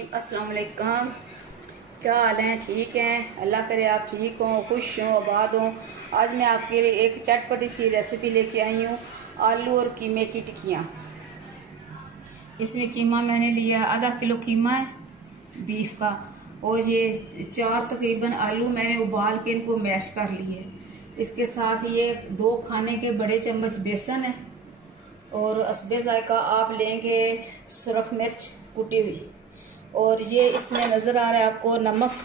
रहीम। अस्सलाम वालेकुम। क्या हाल हैं? ठीक हैं? अल्लाह करे आप ठीक हों, खुश हों, आबाद हों। आज मैं आपके लिए एक चटपटी सी रेसिपी लेके आई हूँ, आलू और कीमे की टिक्कियाँ। इसमें कीमा मैंने लिया, आधा किलो कीमा है बीफ का, और ये 4 तकरीबन आलू मैंने उबाल के इनको मैश कर लिए। इसके साथ ये 2 खाने के बड़े चम्मच बेसन है, और हस्बे जायका आप लेंगे सुरख मिर्च कुटी हुई, और ये इसमें नज़र आ रहा है आपको नमक,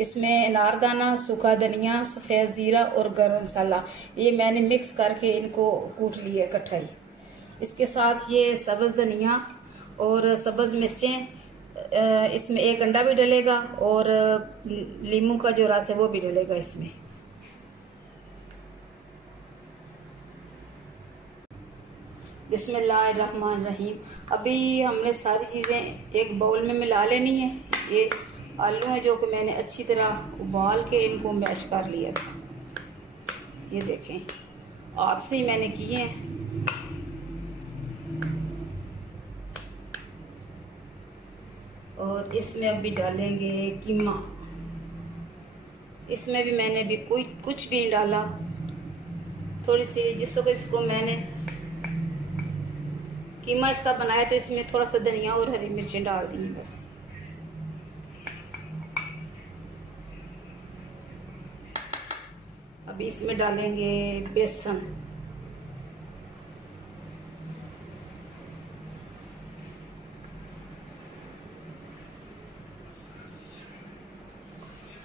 इसमें अनारदाना, सूखा धनिया, सफ़ेद ज़ीरा और गरम मसाला, ये मैंने मिक्स करके इनको कूट लिया इकट्ठा ही। इसके साथ ये सब्ज़ धनिया और सब्ज़ मिर्चें, इसमें 1 अंडा भी डलेगा, और नींबू का जो रस है वो भी डलेगा इसमें। बिस्मिल्लाहिर्रहमानिर्रहीम। अभी हमने सारी चीज़ें एक बाउल में मिला लेनी है। ये आलू है जो कि मैंने अच्छी तरह उबाल के इनको मैश कर लिया था। ये देखें, हाथ से ही मैंने किए हैं। और इसमें अभी डालेंगे कीमा। इसमें भी मैंने भी कुछ भी डाला, थोड़ी सी जिसको इसको मैंने कीमा इसका बनाया तो इसमें थोड़ा सा धनिया और हरी मिर्चें डाल दी बस। अभी इसमें डालेंगे बेसन,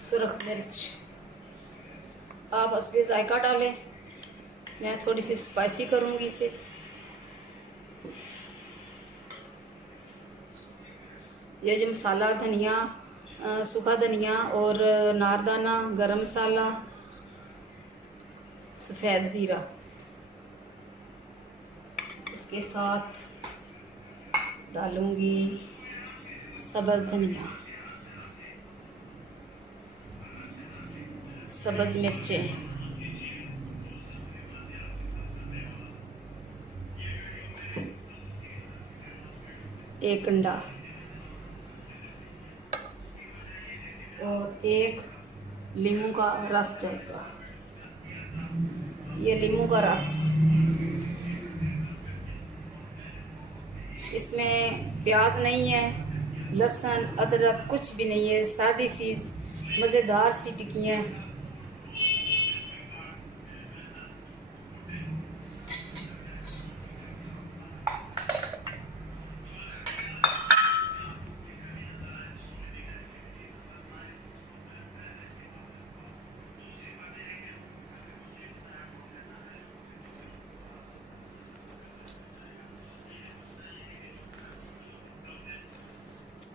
सुरख मिर्च, आप हस्बे जायका डालें, मैं थोड़ी सी स्पाइसी करूंगी इसे। ये जो मसाला धनिया, सूखा धनिया और नारदाना, गरम मसाला, सफ़ेद ज़ीरा, इसके साथ डालूंगी सब्ज़ धनिया, सब्ज़ मिर्चें, एक अंडा और 1 नींबू का रस चाहिए। ये नींबू का रस, इसमें प्याज नहीं है, लहसुन अदरक कुछ भी नहीं है, सादी सी मज़ेदार सी टिक्कियाँ हैं।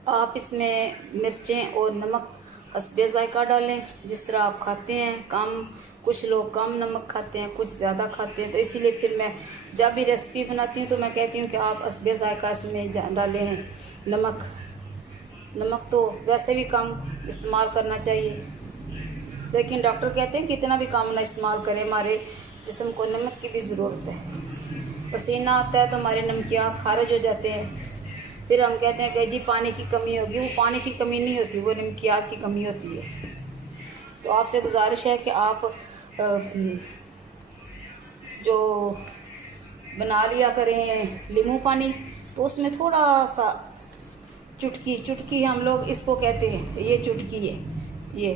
आप इसमें मिर्चें और नमक हस्बे जायका डालें, जिस तरह आप खाते हैं। कुछ लोग कम नमक खाते हैं, कुछ ज़्यादा खाते हैं, तो इसीलिए फिर मैं जब भी रेसिपी बनाती हूँ तो मैं कहती हूँ कि आप हस्बे जायका इसमें डालें हैं। नमक तो वैसे भी कम इस्तेमाल करना चाहिए, लेकिन डॉक्टर कहते हैं कि इतना भी कम ना इस्तेमाल करें, हमारे जिस्म को नमक की भी ज़रूरत है। पसीना आता है तो हमारे नमकियात खारिज हो जाते हैं, फिर हम कहते हैं कि जी पानी की कमी होगी। वो पानी की कमी नहीं होती, वो नमकियात की कमी होती है। तो आपसे गुजारिश है कि आप जो बना लिया करें नींबू पानी, तो उसमें थोड़ा सा चुटकी हम लोग इसको कहते हैं, ये चुटकी है, ये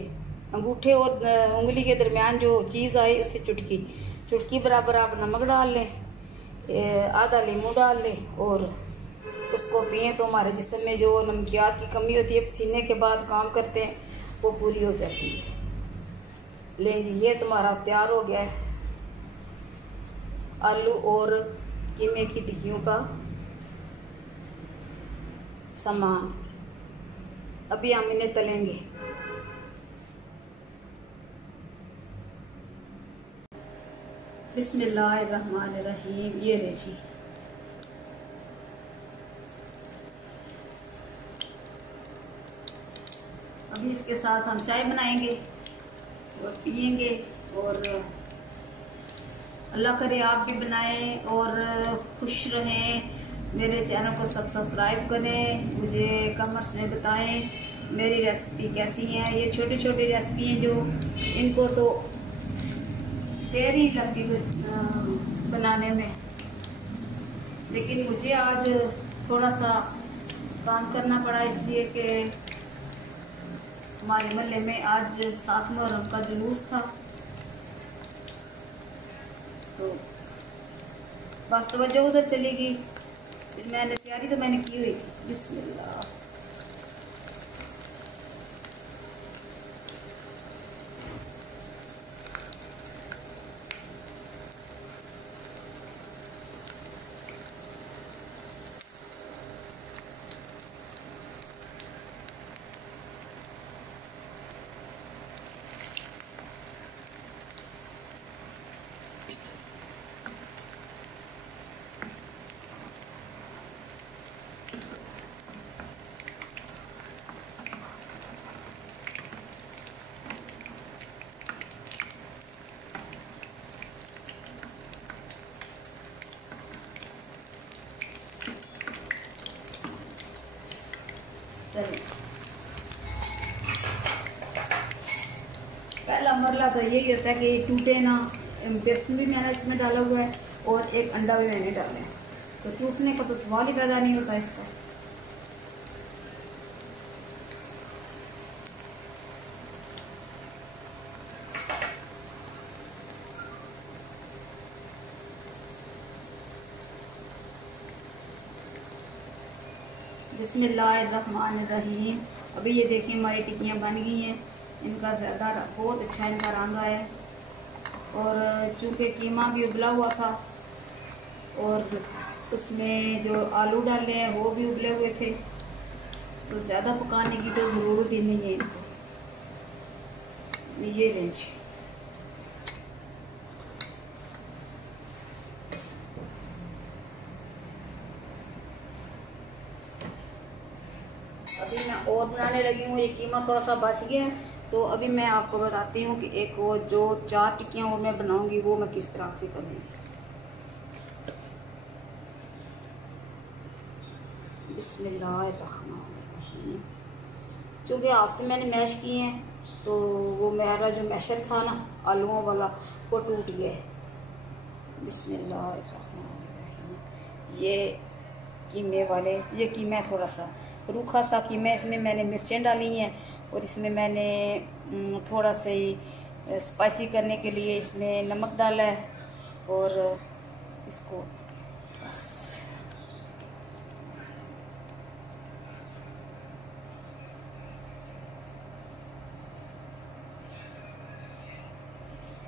अंगूठे और उंगली के दरमियान जो चीज़ आई उसे चुटकी बराबर आप नमक डाल लें, आधा नींबू डाल लें और उसको पिए तो हमारे जिस्म में जो नमकियात की कमी होती है, पसीने के बाद काम करते हैं, वो पूरी हो जाती है। लें जी, ये तुम्हारा तैयार हो गया है आलू और कीमे की टिक्कियों का सामान। अभी हम इन्हें तलेंगे। बिस्मिल्लाहिर्रहमानिर्रहीम। ये ले जी, अभी इसके साथ हम चाय बनाएंगे और पियेंगे, और अल्लाह करे आप भी बनाएं और खुश रहें, मेरे चैनल को सब्सक्राइब करें, मुझे कमेंट्स में बताएं मेरी रेसिपी कैसी है। ये छोटी छोटी रेसिपी हैं जो इनको तो देर ही लगती बनाने में, लेकिन मुझे आज थोड़ा सा काम करना पड़ा, इसलिए कि हमारे मोहल्ले में आज 7 मुहर्रम का जुलूस था। तो बस तवज्जो उधर चली गई, फिर मैंने तैयारी तो मैंने की हुई थी। बिस्मिल्लाह। पहला मरला तो यही होता है कि टूटे ना। बेसन भी मैंने इसमें डाला हुआ है और एक अंडा भी मैंने डाला है, तो टूटने का तो सवाल ही पैदा नहीं होता इसका। बिस्मिल्लाहिर्रहमानिर्रहीम। अभी ये देखिए हमारी टिक्कियाँ बन गई हैं, इनका ज़्यादा बहुत अच्छा इनका रंग आया है। और चूँकि कीमा भी उबला हुआ था और उसमें जो आलू डाले हैं वो भी उबले हुए थे, तो ज़्यादा पकाने की तो ज़रूरत ही नहीं है इनको। ये लेंच अभी मैं और बनाने लगी हूँ। ये कीमा थोड़ा सा बच गया है, तो अभी मैं आपको बताती हूँ कि एक वो जो 4 टिक्कियाँ और मैं बनाऊंगी वो मैं किस तरह से करूँगी। बिस्मिल्लाहिर्रहमानिर्रहीम। क्योंकि हाथ से मैंने मैश किए हैं, तो वो मेरा जो मैशर था ना आलूओं वाला वो टूट गया। बिस्मिल्लाहिर्रहमानिर्रहीम। ये कीमे वाले, ये कीमा थोड़ा सा रूखा सा कीमा, इसमें मैंने मिर्चें डाली हैं और इसमें मैंने थोड़ा सा ही स्पाइसी करने के लिए इसमें नमक डाला है। और इसको बस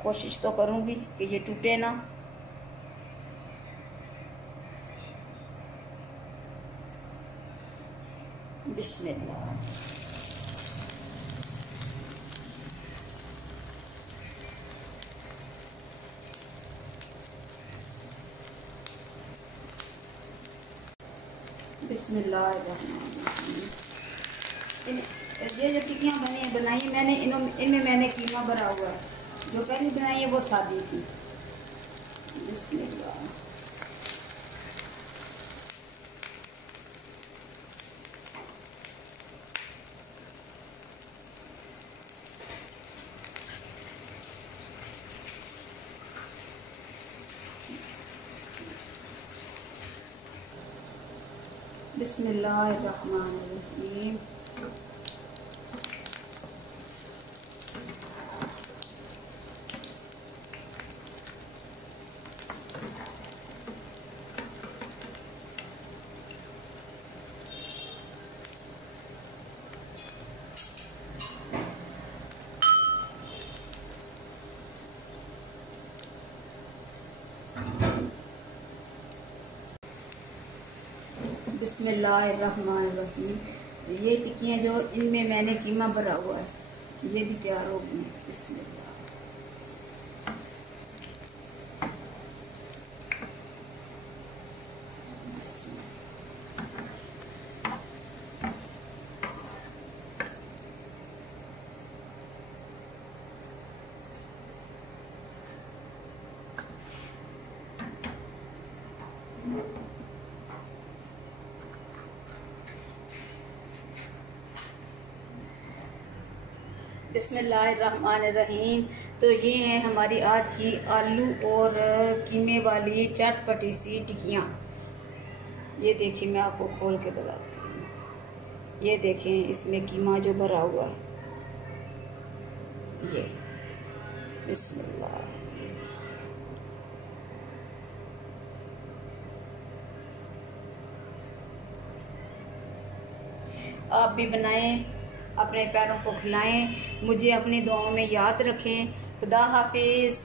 कोशिश तो करूँगी कि ये टूटे ना। बिस्मिल्लाह। बिस्मिल्लाहिर्रहमानिर्रहीम। ये जो टिक्कियाँ बनाई मैंने इनमें मैंने कीमा भरा हुआ है। जो पहले बनाई है वो सादी थी। बिस्मिल्लाह। बिस्मिल्लाहिर्रहमानिर्रहीम। बिस्मिल्लाहिर्रहमानिर्रहीम। ये टिक्कियाँ जो इनमें मैंने कीमा भरा हुआ है ये भी तैयार हो गई। बिस्मिल्लाह। बिस्मिल्लाहिर्रहमानिर्रहीम। तो ये है हमारी आज की आलू और कीमे वाली चटपटी सी टिक्कियाँ। ये देखिए, मैं आपको खोल के बताती हूँ। ये देखें, इसमें कीमा जो भरा हुआ है, ये बिस्मिल्लाह। आप भी बनाएं, अपने पैरों को खिलाएं, मुझे अपनी दुआओं में याद रखें। खुदा हाफिज।